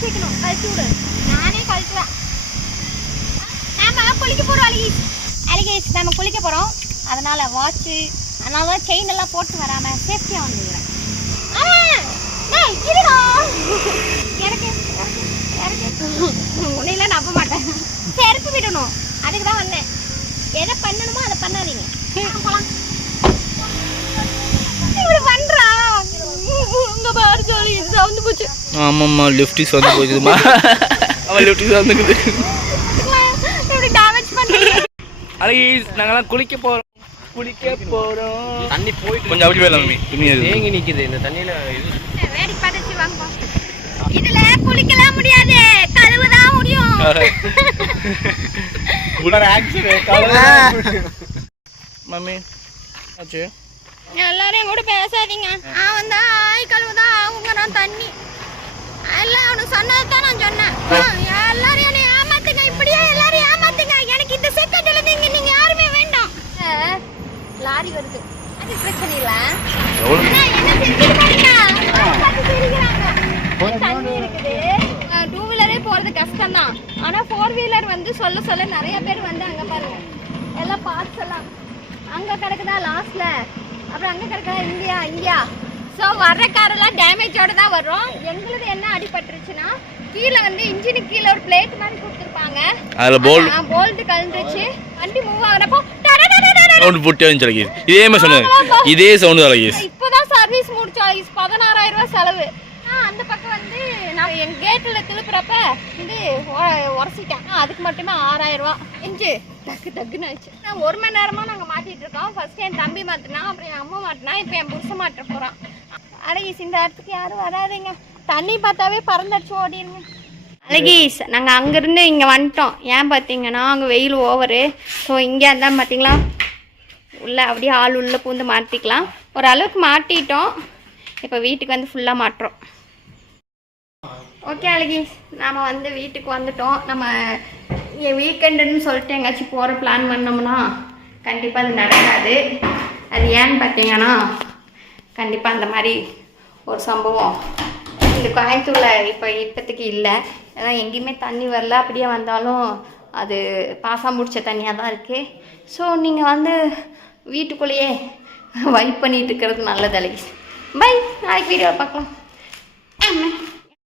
கழிச்சு வைக்கணும். கழிச்சு விடு. நானே கழிச்சுவேன். நாம குளிக்க போறோம் அலிகேஷ். நம்ம குளிக்க போறோம். அதனால வாட்ச், அதனால செயின் எல்லாம் போட்டு வராம சேஃப்டியா வந்துடுறேன். எனக்கு உன்னையில நம்ப மாட்டேன். செருப்பு விடணும். அதுக்கு தான் வந்தேன். எதை பண்ணணுமோ அதை பண்ணாதீங்க. இப்படி பண்றா உங்க பாரு ஜோலி வந்து போச்சு. ஆமாம்மா லிஃப்டிஸ் வந்து போச்சுமா. அவன் லிஃப்டிஸ் வந்துக்குது. இப்படி டேமேஜ் பண்றீங்க. அழகீஸ் நாங்கெல்லாம் குளிக்க போறோம். தண்ணி போயிட்டு கொஞ்சம் அப்படி போயிடலாம். துணி தேங்கி நிக்குது இந்த தண்ணியில. வேடி பதச்சி வாங்க. இதுல குளிக்கலாம் முடியாது, கழுவதான் முடியும். மம்மி ஆச்சு. எல்லாரையும் கூட பேசாதீங்க. அவன் தான் ஆய் கழுவுதான் ஆகுங்க. நான் தண்ணி எல்லாம் அவனுக்கு சொன்னதான் நான் சொன்னேன். எல்லாரும் என்னை ஏமாத்துங்க, இப்படியே எல்லாரும் ஏமாத்துங்க. எனக்கு இந்த செகண்ட்ல நீங்க யாருமே வேண்டாம். லாரி வருது, அது பிரச்சனை இல்ல. என்ன செஞ்சுருக்காங்க? தண்ணி இருக்குது. டூ வீலரே போறது கஷ்டம் தான். ஆனா ஃபோர் வீலர் வந்து சொல்ல நிறைய பேர் வந்து அங்க பாருங்க எல்லாம் பார்ட்ஸ் எல்லாம் அங்க கிடக்குதா லாஸ்ட்ல, அப்புறம் அங்க கிடக்குதா இந்தியா. ஸோ வர்ற காரெல்லாம் டேமேஜோட தான் வரும். எங்களுது என்ன அடிபட்டுருச்சுன்னா கீழே வந்து இன்ஜினுக்கு கீழே ஒரு பிளேட் மாதிரி கொடுத்துருப்பாங்க. அதில் போல்ட் கலந்துருச்சு. வண்டி மூவ் ஆகிறப்போ சவுண்ட் போட்டே இருந்துச்சு. இதே மாதிரி சொன்னேன். இதே சவுண்ட் அழகேஷ். இப்போதான் சர்வீஸ் முடிச்சோம். 16,000 ரூபாய் செலவு. அந்த பக்கம் வந்து நான் என் கேட்டில் திருப்புறப்ப வந்து உரசிட்டேன். அதுக்கு மட்டுமே 6,000 ரூபா. இன்ச்சு தக்குன்னு ஆச்சு. நான் 1 மணி நேரமாக நாங்கள் மாட்டிகிட்டு இருக்கோம். ஃபர்ஸ்ட் என் தம்பி மாட்டினா, அப்புறம் என் அம்மா மாட்டினா, இப்போ என் புருஷன் மாட்ட போகிறான். அழகீஸ் இந்த இடத்துக்கு யாரும் வராதுங்க. தண்ணி பார்த்தாவே பறந்தடிச்சு ஓடிடுங்க. அழகீஸ் நாங்கள் அங்கேருந்து இங்கே வந்துட்டோம். ஏன் பார்த்தீங்கன்னா அங்கே வெயில் ஓவரு. ஸோ இங்கே இருந்தால் பார்த்தீங்களா உள்ளே அப்படியே ஆள் உள்ளே பூந்து மாட்டிக்கலாம். ஓரளவுக்கு மாட்டிட்டோம். இப்போ வீட்டுக்கு வந்து ஃபுல்லாக மாட்டுறோம். ஓகே அழகீஸ், நாம் வந்து வீட்டுக்கு வந்துட்டோம். நம்ம வீக்கெண்டுன்னு சொல்லிட்டு எங்கேயாச்சும் போகிற பிளான் பண்ணோம்னா கண்டிப்பாக அது நடக்காது. அது ஏன்னு பார்த்தீங்கன்னா கண்டிப்பாக அந்த மாதிரி ஒரு சம்பவம் இந்த கோயம்புத்தூரில் இப்போதைக்கு இல்லை. ஏன்னா எங்கேயுமே தண்ணி வரல. அப்படியே வந்தாலும் அது பாசா முடிச்ச தண்ணியாக தான் இருக்குது. ஸோ நீங்கள் வந்து வீட்டுக்குள்ளேயே வைப் பண்ணிட்டு இருக்கிறது நல்லது அழகீஸ். பை, நாளைக்கு வீடியோவில் பார்க்கலாம்.